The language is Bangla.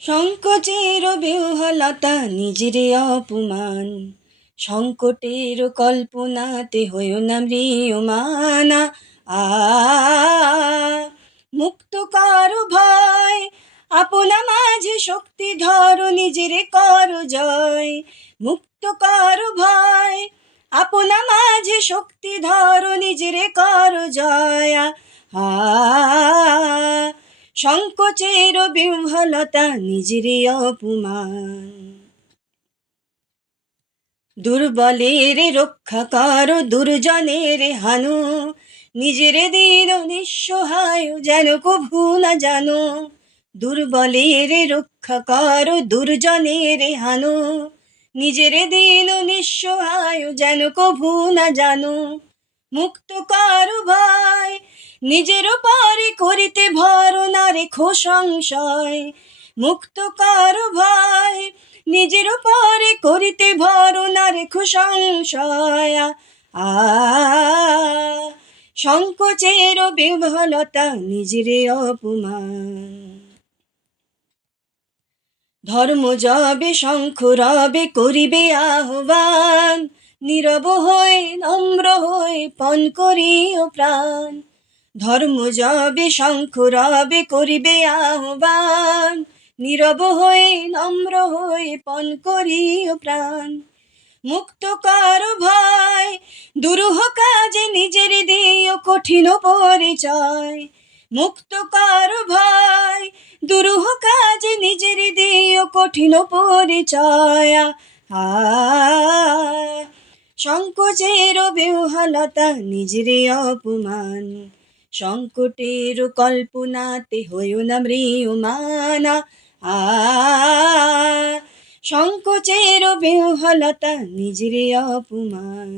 সংকোচের বিহ্বলতা নিজেরে অপমান, সংকটের কল্পনাতে হইও না ম্রিয়মানা। আ মুক্ত করো ভয়, আপনা মাঝে শক্তি ধরো, নিজেরে করো জয়। মুক্ত করো ভয়, আপনা মাঝে শক্তি ধরো, নিজেরে করো জয়। আ সংকোচের বিহ্বলতা নিজেরে অপমান। দুর্বলের রক্ষা করো, দুর্জনের হানো, নিজেরে দিন নিঃসহায় যেন কভু না জানো। দুর্বলের রক্ষা করো, দুর্জনের হানো, নিজেরে দিন নিঃসহায় যেন কভু না জানো। মুক্ত করো ভয়, নিজের পরে করিতে ভর না রেখো সংশয়। মুক্ত করো ভয়, নিজের পরে করিতে ভর না রেখো সংশয়। আ সংকোচের বিহ্বলতা নিজেরে অপমান। ধর্ম যবে শঙ্খ রবে করিবে আহ্বান, নীরব হয়ে নম্র হয়ে পণ করিও প্রাণ। ধর্ম যবে শঙ্খ রবে করিবে আহ্বান, নীরব হয়ে নম্র হয়ে পণ করিও প্রাণ। মুক্ত করো ভয়, দুরূহ কাজে নিজের দিও কঠিন পরিচয়। মুক্ত করো ভয়, দুরূহ কাজে নিজের দিও কঠিন পরিচয়। আ সংকোচের বিহ্বলতা নিজেরে অপমান, সংকটের কল্পনাতে হইও না ম্রিয়মানা। আ সংকোচের বিহ্বলতা নিজেরে অপমান।